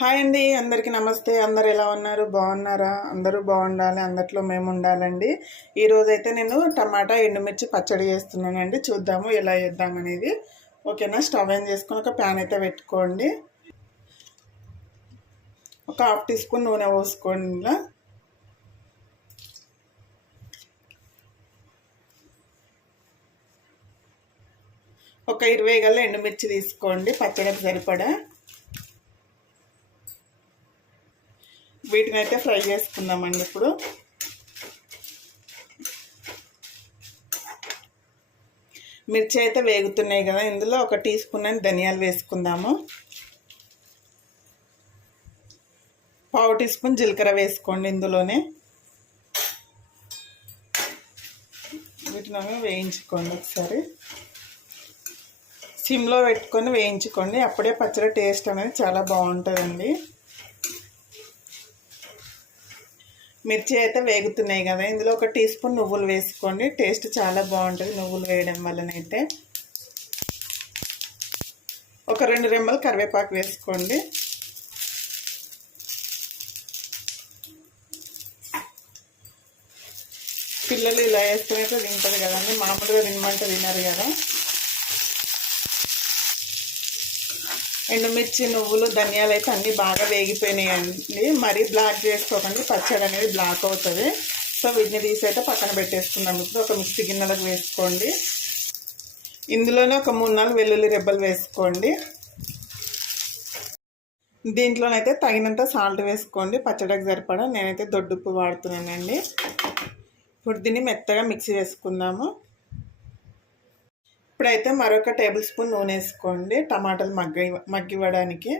Hi అండి, అందరికీ నమస్తే. అందరు ఎలా ఉన్నారు? బాగున్నారా? అందరూ బాగుండాలి, అందట్లో మేము ఉండాలండి. ఈరోజైతే నేను టమాటా ఎండుమిర్చి పచ్చడి చేస్తున్నానండి. చూద్దాము ఎలా చేద్దామనేది. ఓకేనా? స్టవ్ ఆన్ చేసుకొని ఒక ప్యాన్ అయితే పెట్టుకోండి. ఒక హాఫ్ టీ స్పూన్ నూనె పోసుకోండి. ఇలా ఒక 20 గల్ల ఎండుమిర్చి తీసుకోండి, పచ్చడికి సరిపడా. వీటిని అయితే ఫ్రై చేసుకుందామండి. ఇప్పుడు మిర్చి అయితే వేగుతున్నాయి కదా, ఇందులో ఒక టీ స్పూన్ అని ధనియాలు వేసుకుందాము. పావు టీ స్పూన్ జీలకర్ర వేసుకోండి ఇందులోనే. వీటిని వేయించుకోండి ఒకసారి. సిమ్లో పెట్టుకొని వేయించుకోండి, అప్పుడే పచ్చడి టేస్ట్ అనేది చాలా బాగుంటుందండి. మిర్చి అయితే వేగుతున్నాయి కదా, ఇందులో ఒక టీ స్పూన్ నువ్వులు వేసుకోండి. టేస్ట్ చాలా బాగుంటుంది నువ్వులు వేయడం వల్లనైతే. ఒక 2 రెమ్మలు కరివేపాకు వేసుకోండి. పిల్లలు ఇలా వేసుకునేట్టు తింటారు కదండి, మామూలుగా తినమంటే తినరు కదా. ఎండుమిర్చి, నువ్వులు, ధనియాలు అయితే అన్నీ బాగా వేగిపోయినాయండి. మరీ బ్లాక్ చేసుకోకండి, పచ్చడి అనేది బ్లాక్ అవుతుంది. సో వీటిని తీసి అయితే పక్కన పెట్టేసుకుందాం. ఇప్పుడు ఒక మిక్సీ గిన్నెలకు వేసుకోండి. ఇందులోనే ఒక 3-4 వెల్లుల్లి రెబ్బలు వేసుకోండి. దీంట్లోనైతే తగినంత సాల్ట్ వేసుకోండి, పచ్చడికి సరిపడా. నేనైతే దొడ్డుప్పు వాడుతున్నానండి. ఇప్పుడు దీన్ని మెత్తగా మిక్సీ వేసుకుందాము. ఇప్పుడైతే మరొక టేబుల్ స్పూన్ నూనె వేసుకోండి, టమాటాలు మగ్గివ్వడానికి.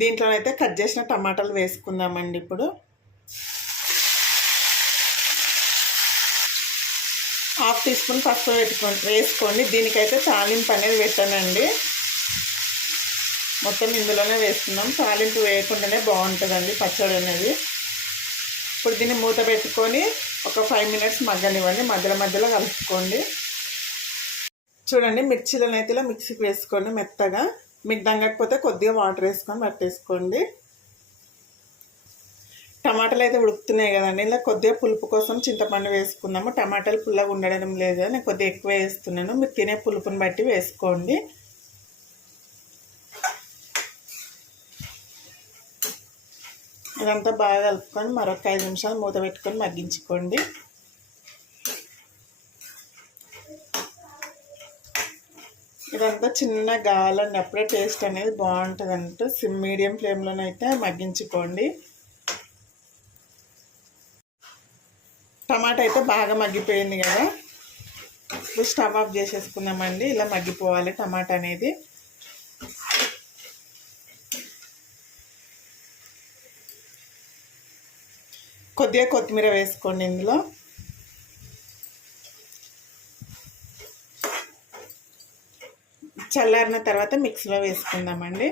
దీంట్లోనైతే కట్ చేసిన టమాటాలు వేసుకుందామండి. ఇప్పుడు హాఫ్ టీ స్పూన్ పసుపు వేసుకోండి. దీనికైతే తాలింపు అనేది పెట్టానండి, మొత్తం ఇందులోనే వేసుకుందాం. తాలింపు వేయకుండానే బాగుంటుందండి పచ్చడి అనేది. ఇప్పుడు దీన్ని మూత పెట్టుకొని ఒక 5 మినిట్స్ మగ్గనివ్వండి, మధ్యలో మధ్యలో కలుపుకోండి. చూడండి, మిర్చీలను అయితే ఇలా మిక్సీకి వేసుకోండి మెత్తగా. మీకు దంగకపోతే కొద్దిగా వాటర్ వేసుకొని పట్టేసుకోండి. టమాటాలు అయితే ఉడుకుతున్నాయి కదండి, ఇలా కొద్దిగా పులుపు కోసం చింతపండు వేసుకుందాము. టమాటాలు పుల్లగా ఉండడం లేదు, నేను కొద్దిగా ఎక్కువ వేస్తున్నాను. మీరు తినే పులుపుని బట్టి వేసుకోండి. ఇదంతా బాగా కలుపుకొని మరొక 5 నిమిషాలు మూత పెట్టుకొని మగ్గించుకోండి. ఇదంతా చిన్నగా కావాలండి, అప్పుడే టేస్ట్ అనేది బాగుంటుంది అంటూ. మీడియం ఫ్లేమ్లోనైతే మగ్గించుకోండి. టమాటా అయితే బాగా మగ్గిపోయింది కదా, ఇప్పుడు స్టవ్ ఆఫ్ చేసేసుకుందామండి. ఇలా మగ్గిపోవాలి టమాటా అనేది. కొద్దిగా కొత్తిమీర వేసుకోండి ఇందులో. చల్లారిన తర్వాత మిక్సీలో వేసుకుందామండి.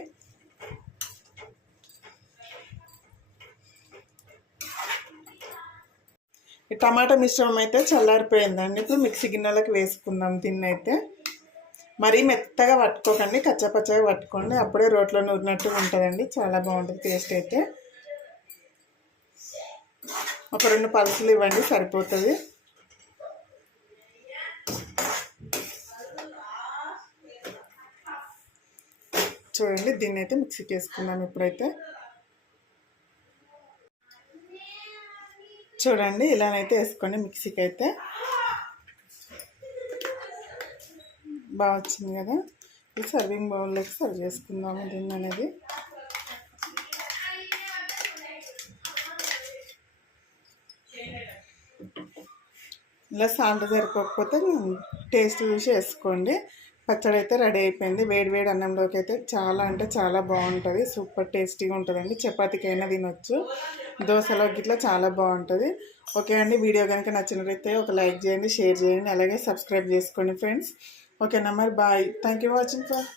ఈ టమాటా మిశ్రమం అయితే చల్లారిపోయిందండి. ఇప్పుడు మిక్సీ గిన్నెలకు వేసుకుందాం. దీన్ని అయితే మరీ మెత్తగా పట్టుకోకండి, కచ్చపచ్చగా పట్టుకోండి, అప్పుడే రోట్లో నూరినట్టు ఉంటుందండి, చాలా బాగుంటుంది టేస్ట్ అయితే. ఒక 2 పల్సులు ఇవ్వండి, సరిపోతుంది. చూడండి, దీన్ని అయితే మిక్సీకి వేసుకున్నాను. ఇప్పుడైతే చూడండి, ఇలానైతే వేసుకోండి మిక్సీకి. అయితే బాగా వచ్చింది కదా. ఈ సర్వింగ్ బౌల్లోకి సర్వ్ చేసుకుందాము దీన్ని అనేది. ఇలా సాల్ట్ సరిపోకపోతే టేస్ట్ చూసి వేసుకోండి. పచ్చడి అయితే రెడీ అయిపోయింది. వేడి వేడి అన్నంలోకి అయితే చాలా అంటే చాలా బాగుంటుంది, సూపర్ టేస్టీగా ఉంటుందండి. చపాతీకైనా తినొచ్చు, దోశలోకి ఇట్లా చాలా బాగుంటుంది. ఓకే అండి, వీడియో కనుక నచ్చినట్లయితే ఒక లైక్ చేయండి, షేర్ చేయండి, అలాగే సబ్స్క్రైబ్ చేసుకోండి ఫ్రెండ్స్. ఓకేనా మరి, bye. Thank you watching for